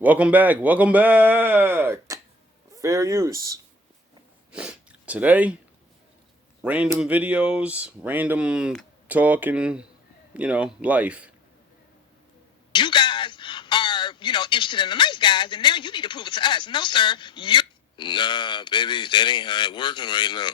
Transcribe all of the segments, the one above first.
Welcome back. Welcome back. Fair use. Today, random videos, random talking, life. You guys are, interested in the nice guys, and now you need to prove it to us. No, sir. You. Nah, baby, that ain't how it working right now.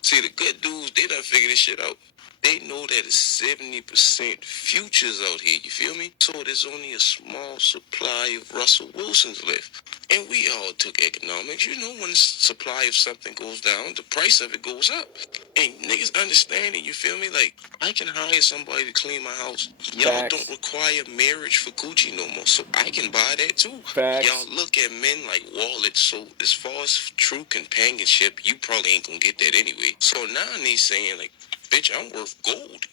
See, the good dudes, they done figure this shit out. They know that it's 70% futures out here, you feel me? So there's only a small supply of Russell Wilsons left. And we all took economics. You know, when the supply of something goes down, the price of it goes up. And niggas understand it, you feel me? Like, I can hire somebody to clean my house. Y'all Facts. don't require marriage for Gucci no more, so I can buy that too. Facts. Y'all look at men like wallets, so as far as true companionship, you probably ain't gonna get that anyway. So now they saying like, bitch, I'm worth gold.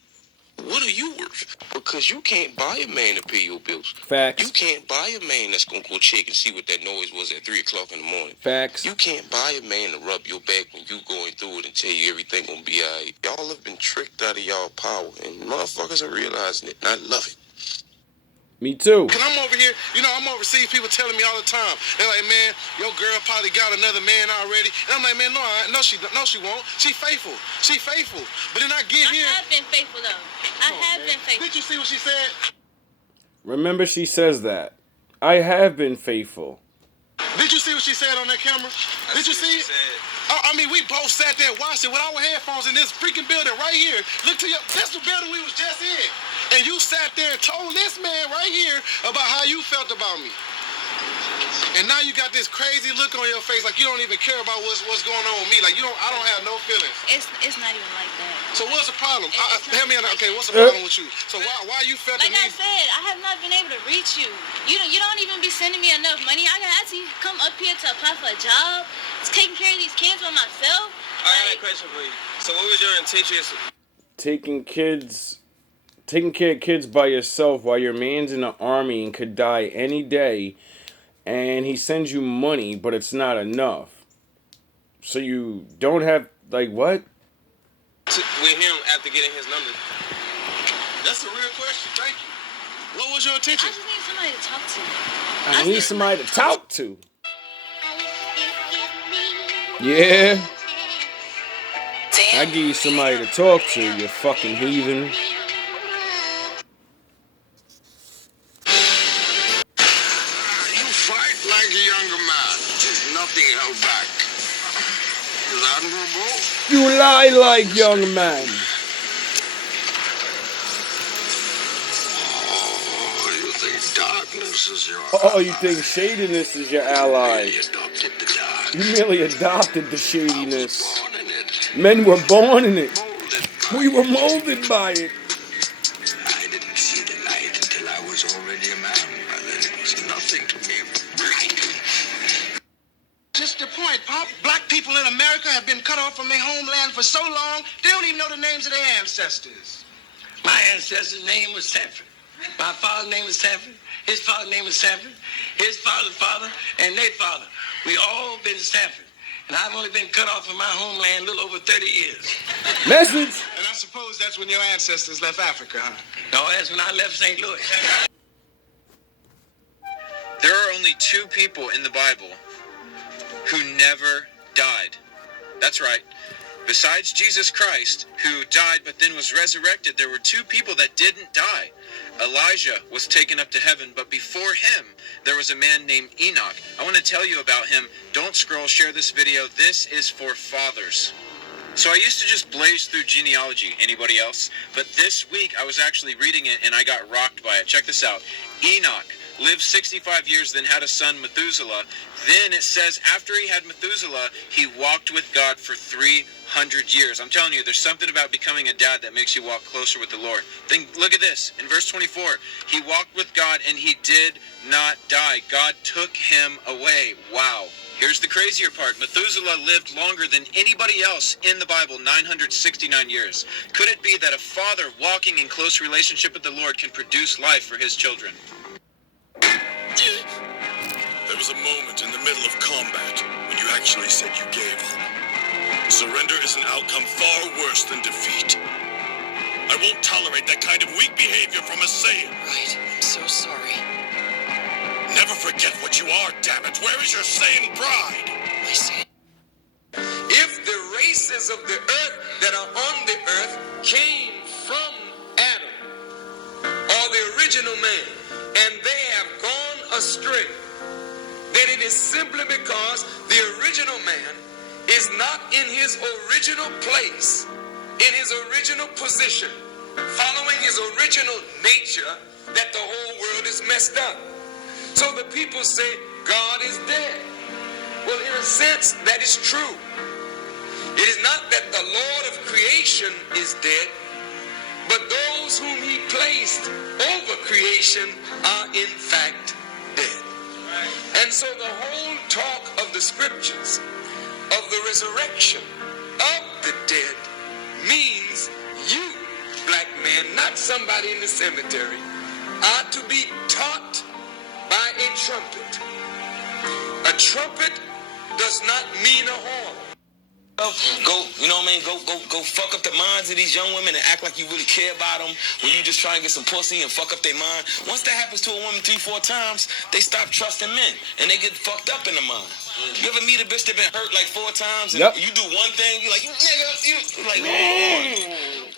What are you worth? Because you can't buy a man to pay your bills. Facts. You can't buy a man that's gonna go check and see what that noise was at 3 o'clock in the morning. Facts. You can't buy a man to rub your back when you going through it and tell you everything gonna be alright. Y'all have been tricked out of y'all power, and motherfuckers are realizing it, and I love it. Me too. Cause I'm over here, I'm overseas, people telling me all the time. They're like, man, your girl probably got another man already. And I'm like, man, no, she won't. She faithful. But then I get here. I have been faithful though. I have been faithful. Did you see what she said? Remember, she says that. I have been faithful. Did you see what she said on that camera? Did you see it? I mean, we both sat there and watched it with our headphones in this freaking building right here. Look to your, that's the building we was just in. And you sat there and told this man right here about how you felt about me. And now you got this crazy look on your face like you don't even care about what's going on with me. Like I don't have no feelings. It's not even like that. So what's the problem? Help me out. Okay, what's the Uh, problem with you? So why you felt Like to me? I said, I have not been able to reach you. You don't even be sending me enough money. I gotta actually come up here to apply for a job. Taking care of these kids by myself. I got a question for you. So what was your intentions? Taking care of kids by yourself while your man's in the army and could die any day, and he sends you money, but it's not enough. So you don't have, like, what? With him after getting his number. That's a real question. Thank you. What was your intention? I just need somebody to talk to. I need somebody to talk to. Yeah. I give you somebody to talk to, you fucking heathen. You fight like a younger man. There's nothing held back. Is admirable. You lie like young man. Oh, you think darkness is your Oh, you think shadiness is your ally. You adopted the dark. You merely adopted the shadiness. Born in it. Men were born in it. Molded by We were it. molded by it. I didn't see the light until I was already a man. By then it was nothing to me but blinding. Just the point, Pop. Black people in America have been cut off from their homeland for so long, they don't even know the names of their ancestors. My ancestor's name was Sanford. My father's name was Sanford. His father's name was Sanford. His father's father and their father. We all been Sanford. And I've only been cut off from my homeland a little over 30 years. Message. And I suppose that's when your ancestors left Africa, huh? No, that's when I left St. Louis. There are only two people in the Bible who never died. That's right. Besides Jesus Christ, who died but then was resurrected, there were two people that didn't die. Elijah was taken up to heaven, but before him, there was a man named Enoch. I want to tell you about him. Don't scroll, share this video. This is for fathers. So I used to just blaze through genealogy. Anybody else? But this week, I was actually reading it, and I got rocked by it. Check this out. Enoch lived 65 years, then had a son, Methuselah. Then it says after he had Methuselah, he walked with God for 300 years. I'm telling you, there's something about becoming a dad that makes you walk closer with the Lord. Then look at this. In verse 24, he walked with God and he did not die. God took him away. Wow. Here's the crazier part. Methuselah lived longer than anybody else in the Bible, 969 years. Could it be that a father walking in close relationship with the Lord can produce life for his children? There was a moment in the middle of combat when you actually said you gave up. Surrender is an outcome far worse than defeat. I won't tolerate that kind of weak behavior from a Saiyan. Right. I'm so sorry. Now Never forget what you are, damn it. Where is your Saiyan pride? If the races of the earth that are on the earth came from Adam, or the original man, and they have gone astray, then it is simply because the original man is not in his original place, in his original position, following his original nature, that the whole world is messed up. So the people say God is dead. Well, in a sense, that is true. It is not that the Lord of creation is dead, but those whom he placed over creation are in fact dead. And so the whole talk of the scriptures, of the resurrection of the dead, means you, black man, not somebody in the cemetery, are to be taught by a trumpet. A trumpet does not mean a horn. Go, you know what I mean? Go fuck up the minds of these young women and act like you really care about them when you just try and get some pussy and fuck up their mind. Once that happens to a woman 3-4 times, they stop trusting men and they get fucked up in the mind. You ever meet a bitch that been hurt like 4 times and you do one thing, you like, nigga, you like,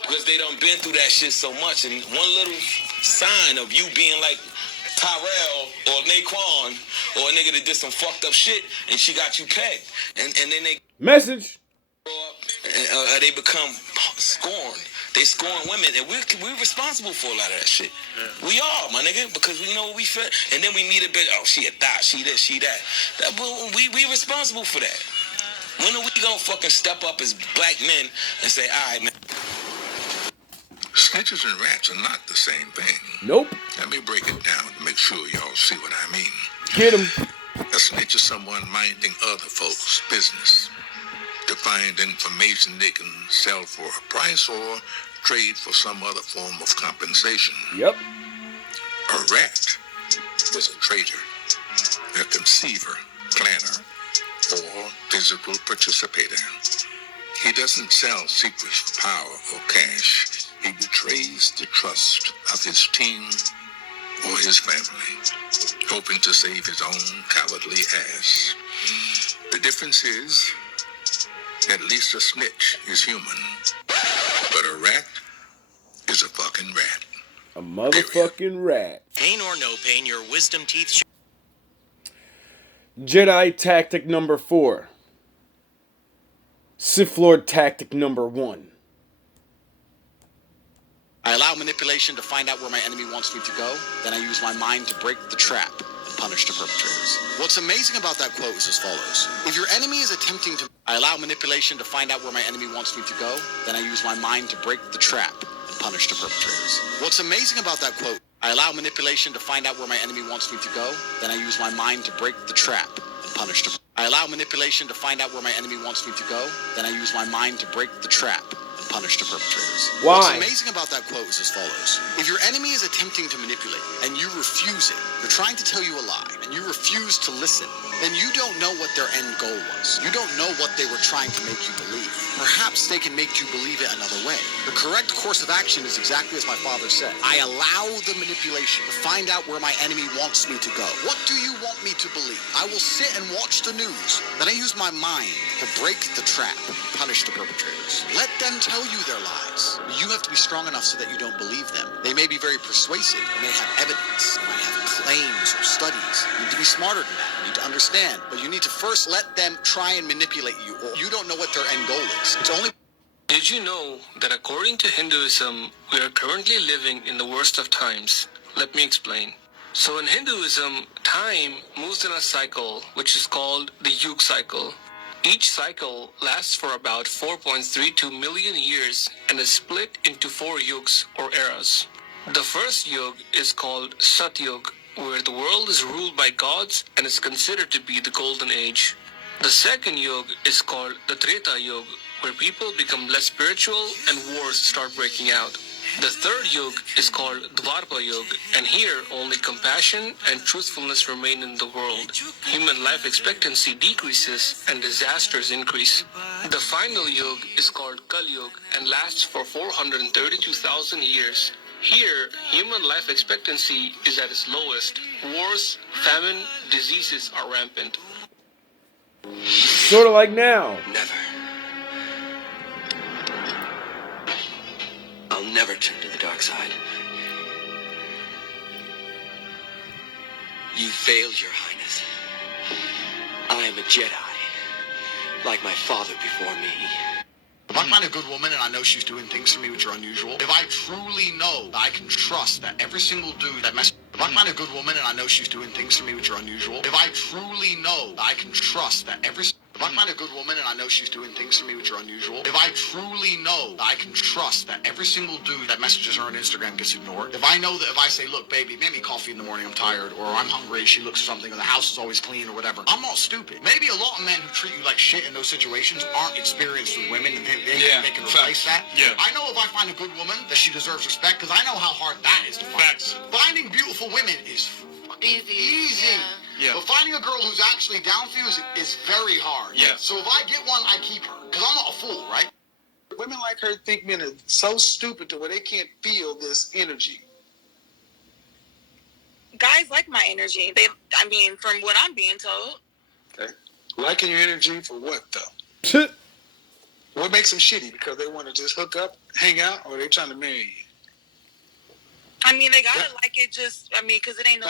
because they done been through that shit so much, and one little sign of you being like Tyrell or Naquan or a nigga that did some fucked up shit and she got you pegged, and then they message. They become scorned. They scorn women, and we're responsible for a lot of that shit. Yeah. We are, my nigga, because we know what we feel. And then we meet a bitch, oh, she a thot, she this, she that. We responsible for that. When are we gonna fucking step up as black men and say, all right, man? Snitches and rats are not the same thing. Nope. Let me break it down to make sure y'all see what I mean. Get him. A snitch is someone minding other folks' business to find information they can sell for a price or trade for some other form of compensation. Yep. A rat is a traitor, a conceiver, planner, or physical participator. He doesn't sell secrets for power or cash. He betrays the trust of his team or his family, hoping to save his own cowardly ass. The difference is, at least a snitch is human, but a rat is a fucking rat. A motherfucking rat. Pain or no pain, your wisdom teeth. Jedi tactic number 4. Sith Lord tactic number 1. I allow manipulation to find out where my enemy wants me to go. Then I use my mind to break the trap and punish the perpetrators. What's amazing about that quote is as follows. If your enemy is attempting to... I allow manipulation to find out where my enemy wants me to go. Then I use my mind to break the trap and punish the perpetrators. What's amazing about that quote... I allow manipulation to find out where my enemy wants me to go. Then I use my mind to break the trap and punish the... I allow manipulation to find out where my enemy wants me to go. Then I use my mind to break the trap and punish the perpetrators. Why? What's amazing about that quote is as follows. If your enemy is attempting to manipulate and you refuse it, they're trying to tell you a lie and you refuse to listen, then you don't know what their end goal was. You don't know what they were trying to make you believe. Perhaps they can make you believe it another way. The correct course of action is exactly as my father said. I allow the manipulation to find out where my enemy wants me to go. What do you want me to believe? I will sit and watch the news. Then I use my mind to break the trap, punish the perpetrators. Let them tell you their lies. You have to be strong enough so that you don't believe them. They may be very persuasive. They may have evidence. They might have claims or studies. You need to be smarter than that. You need to understand. But you need to first let them try and manipulate you, or you don't know what their end goal is. It's only... Did you know that according to Hinduism, we are currently living in the worst of times? Let me explain. So in Hinduism, time moves in a cycle, which is called the Yuga cycle. Each cycle lasts for about 4.32 million years and is split into 4 yugas or eras. The first yuga is called Satyuga, where the world is ruled by gods and is considered to be the golden age. The second yuga is called the Treta Yuga, where people become less spiritual and wars start breaking out. The third yuga is called Dwapara Yuga, and here only compassion and truthfulness remain in the world. Human life expectancy decreases and disasters increase. The final yuga is called Kali Yuga and lasts for 432,000 years. Here, human life expectancy is at its lowest. Wars, famine, diseases are rampant. Sort of like now. Never. I'll never turn to the dark side. You failed, Your Highness. I am a Jedi, like my father before me. If I find a good woman and I know she's doing things for me which are unusual, if I truly know that I can trust that every single dude that messes... If I find a good woman and I know she's doing things for me which are unusual, if I truly know that I can trust that every... If I find a good woman and I know she's doing things for me which are unusual, if I truly know that I can trust that every single dude that messages her on Instagram gets ignored, if I know that if I say, look, baby, make me coffee in the morning, I'm tired, or I'm hungry, she looks for something, or the house is always clean, or whatever, I'm not stupid. Maybe a lot of men who treat you like shit in those situations aren't experienced with women, and they can replace that. Yeah. I know if I find a good woman that she deserves respect, because I know how hard that is to find. Facts. Finding beautiful women is easy. Yeah. But finding a girl who's actually down for you is very hard. Yeah. So if I get one, I keep her. Because I'm not a fool, right? Women like her think men are so stupid to where they can't feel this energy. Guys like my energy. From what I'm being told. Okay. Liking your energy for what, though? What makes them shitty? Because they want to just hook up, hang out, or they trying to marry you? They gotta like it because it ain't no...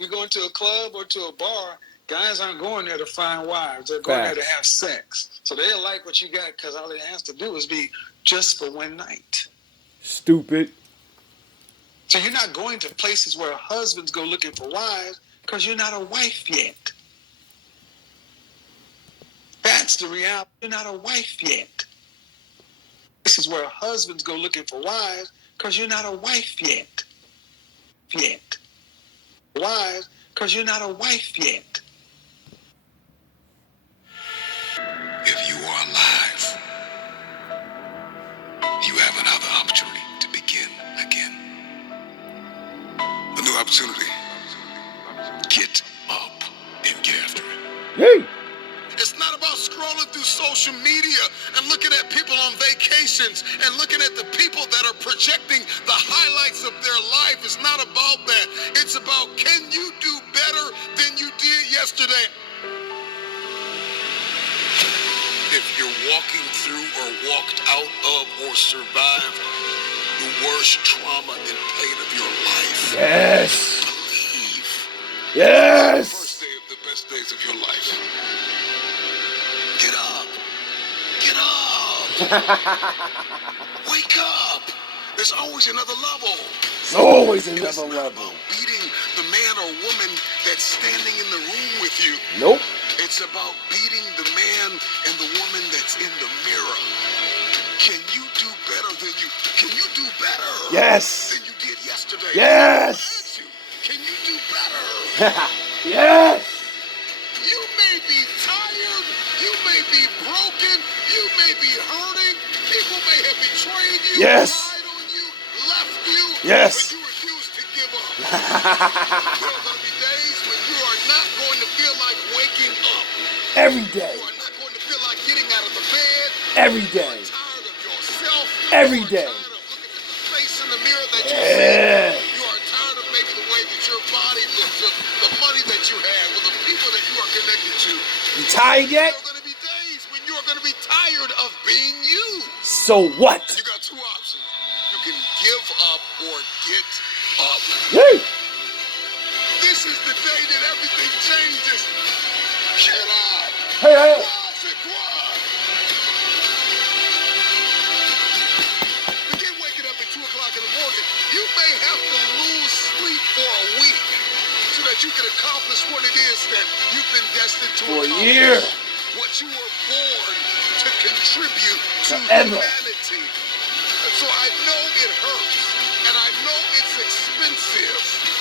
You go into a club or to a bar, guys aren't going there to find wives. They're going there to have sex. So they'll like what you got because all it has to do is be just for one night. Stupid. So you're not going to places where husbands go looking for wives because you're not a wife yet. That's the reality. You're not a wife yet. Places where husbands go looking for wives because you're not a wife yet. Wives, because you're not a wife yet. If you are alive, you have another opportunity to begin again. A new opportunity. Get up and get after it. Hey! It's not about scrolling through social media and looking at people on vacations and looking at the people that are projecting the highlights of their life. It's not about that. It's about, can you do better than you did yesterday? If you're walking through or walked out of or survived the worst trauma and pain of your life, Yes! believe. Yes! The first day of the best days of your life. Get up. Get up. Wake up. There's always another level. There's always another level. Beating the man or woman that's standing in the room with you. Nope. It's about beating the man and the woman that's in the mirror. Can you do better than you? Can you do better? Yes. Than you did yesterday? Yes. Can you do better? Yes. You may be tired, you may be broken, you may be hurting, people may have betrayed you, Yes. lied on you, left you, Yes. but you refuse to give up. There are going to be days when you are not going to feel like waking up. Every day. You are not going to feel like getting out of the bed. Every day. You are tired of yourself. Every you are day. tired of looking at the face in the mirror that you Yeah. see. You are tired of maybe the way that your body looks, the money that you have, or the people that you are connected to. You tired yet? There are going to be days when you are going to be tired of being you. So what? You got two options. You can give up or get up. Hey. This is the day that everything changes. Get up. Hey, hey. Rise and grind. Begin waking up at 2 o'clock in the morning. You may have to lose sleep for a week so that you can accomplish what it is that you've been destined to For a accomplish. year. What you were born to contribute to Forever. humanity. And so I know it hurts, and I know it's expensive.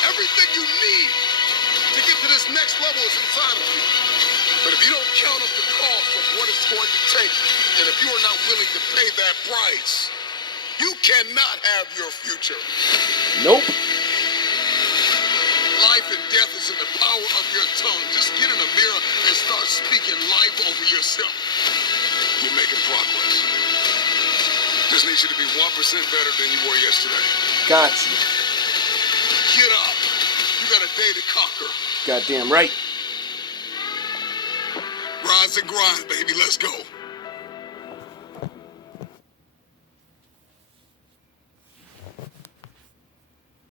Everything you need to get to this next level is inside of you. But if you don't count up the cost of what it's going to take, and if you are not willing to pay that price, you cannot have your future. Nope. Life and death is in the power of your tongue. Just get in the mirror and start speaking life over yourself. You're making progress. Just need you to be 1% better than you were yesterday. Gotcha. Get up. You got a day to conquer. Goddamn right. Rise and grind, baby. Let's go.